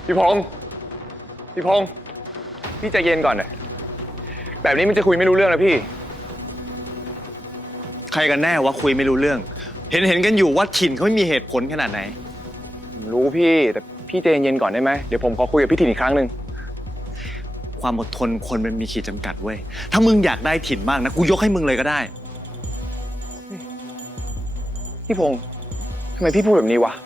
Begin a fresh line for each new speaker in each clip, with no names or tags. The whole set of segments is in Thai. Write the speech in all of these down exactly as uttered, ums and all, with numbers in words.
พี่พงศ์พี่พงศ์พี่ใจเย็นก่อนนะแบบนี้มันจะคุยไม่รู้เรื่องนะพี่
ใครกันแน่ว่าคุยไม่รู้เรื่องเห็นเห็นกันอยู่ว่าถิ่นเขาไม่มีเหตุผลขนาดไหน
ผมรู้พี่แต่พี่ใจเย็นก่อนได้ไหมเดี๋ยวผมขอคุยกับพี่ถิ่นอีกครั้งหนึ่ง
ความอดทนคนมันมีขีดจำกัดเว้ยถ้ามึงอยากได้ถิ่นมากนะกูยกให้มึงเลยก็ได้
พี่พงศ์ทำไมพี่พูดแบบนี้วะ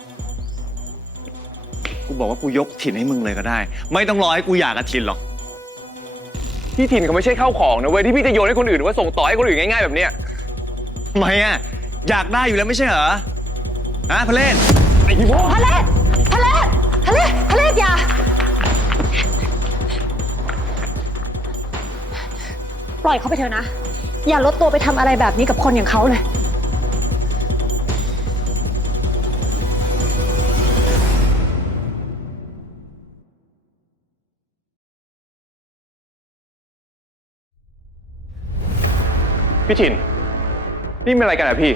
กูบอกว่ากูยกถิ่นให้มึงเลยก็ได้ ไม่ต้องรอให้กูอยากกับถิ่นหรอก
พี่ถิ่นเขาไม่ใช่ข้าวของนะเว้ยที่พี่จะโยนให้คนอื่นหรือว่าส่งต่อให้คนอื่นง่ายๆแบบเนี้ย
ทำไมอ่ะอยากได้อยู่แล้วไม่ใช่เหรอฮะพระเล่น
ไอ้พี่พงศ์
ทะเลทะเลทะเลทะเลอย่าปล่อยเขาไปเถอะนะอย่าลดตัวไปทำอะไรแบบนี้กับคนอย่างเขาเลย
พี่ถิ่นนี่เป็นอะไรกันอะพี่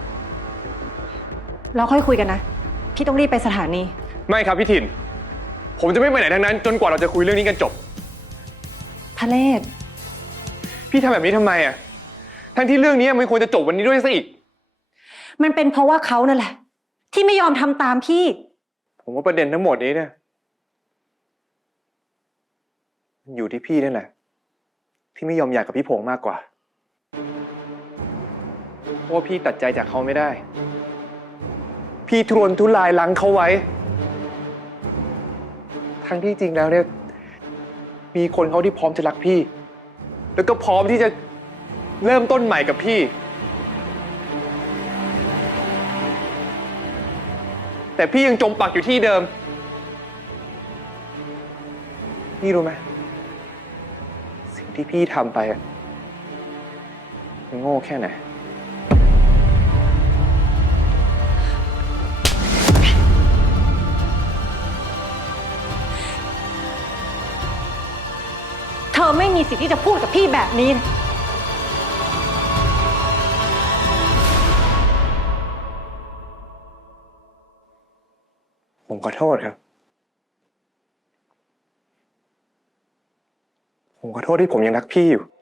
เราค่อยคุยกันนะพี่ต้องรีบไปสถานี
ไม่ครับพี่ถิ่นผมจะไม่ไปไหนทั้งนั้นจนกว่าเราจะคุยเรื่องนี้กันจบ
ทะเลศ
พี่ทำแบบนี้ทำไมอะทั้งที่เรื่องนี้มันควรจะจบวันนี้ด้วยซะอีก
มันเป็นเพราะว่าเขานั่นแหละที่ไม่ยอมทำตามพี่
ผมว่าประเด็นทั้งหมดนี้เนี่ยอยู่ที่พี่นั่นแหละที่ไม่ยอมหย่ากับพี่พงษ์มากกว่าเพราะว่าพี่ตัดใจจากเขาไม่ได้พี่ทรวนทุลายลังเขาไว้ทั้งที่จริงแล้วเนี่ยมีคนเขาที่พร้อมจะรักพี่แล้วก็พร้อมที่จะเริ่มต้นใหม่กับพี่แต่พี่ยังจมปักอยู่ที่เดิมพี่รู้ไหมสิ่งที่พี่ทำไปอะมันโง่แค่ไหน
เธอไม่มีสิทธิ์ที่จะพูดกับพี่แบบนี้นะ
ผมขอโทษครับผมขอโทษที่ผมยังรักพี่อยู่